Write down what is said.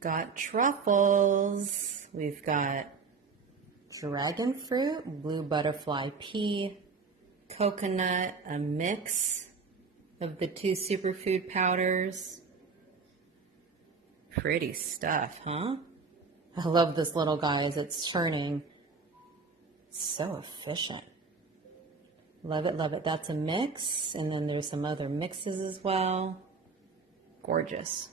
got truffles. We've got Dragonfruit, blue butterfly pea, coconut, a mix of the two superfood powders. Pretty stuff, huh? I love this little guy as it's churning. So efficient. Love it, love it. That's a mix, and then there's some other mixes as well. Gorgeous.